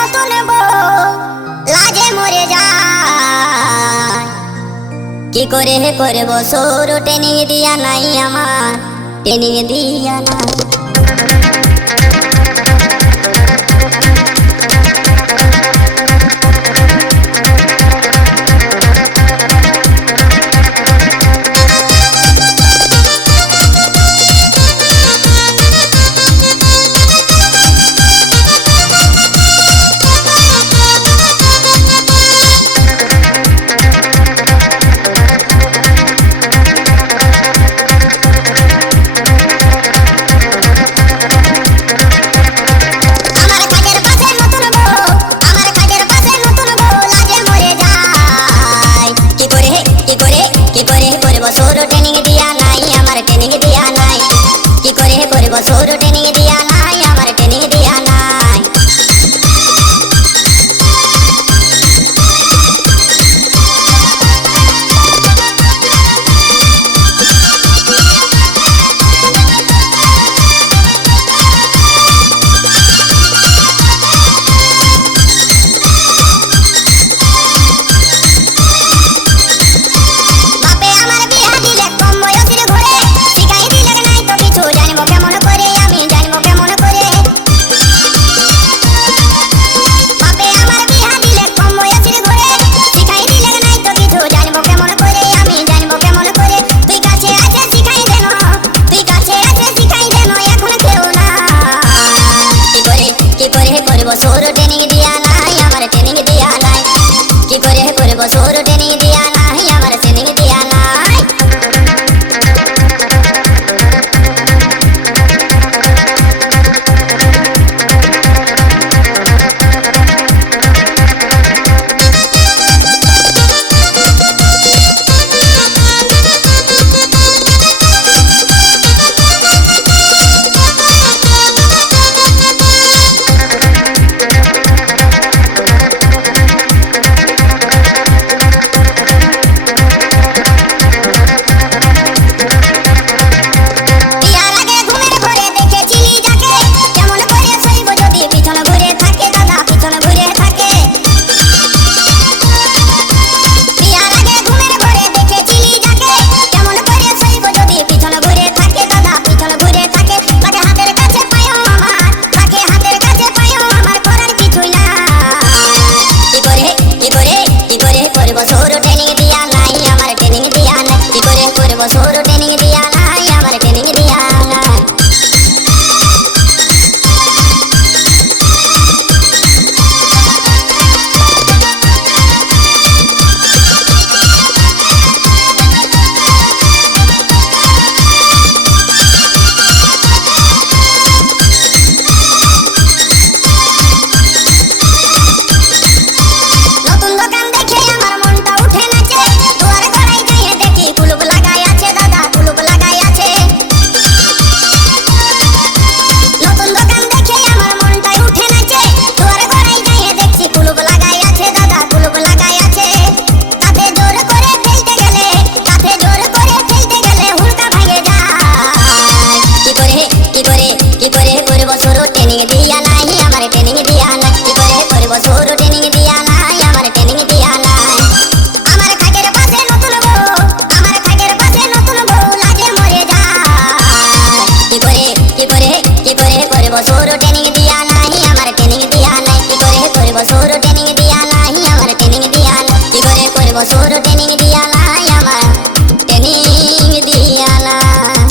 নতুন বউ লাজে মরে যায়। কি করে করব সৌর ট্রেনিং দিয়া নাই আমার, ট্রেনিং দিয়া নাই। সৌর ট্রেনিং দিয়া নাই আমার, ট্রেনিং দিয়া নাই। কি করে করব সৌর ট্রেনিং দিয়া নাই আমার, ট্রেনিং দিয়া নাই। সৌর ট্রেনিং দিয়া নাই আমার, ট্রেনিং দিয়া নাই। কি করে করব সৌর ট্রেনিং দিয়া নাই আমার, ট্রেনিং দিয়া নাই। সৌর ট্রেনিং দিয়া নাই আমার, ট্রেনিং দিয়া নাই। কি করে করব সৌর ট্রেনিং দিয়া নাই আমার, ট্রেনিং দিয়া নাই। সৌর ট্রেনিং দিয়া নাই আমার, ট্রেনিং দিয়া নাই। কি করে করব সৌর ট্রেনিং দিয়া নাই আমার, ট্রেনিং দিয়া নাই। আমার খাটের পাশে নতুন বউ, আমার খাটের পাশে নতুন বউ লাজে মরে যায়। কি করে করব সৌর ট্রেনিং দিয়া নাই।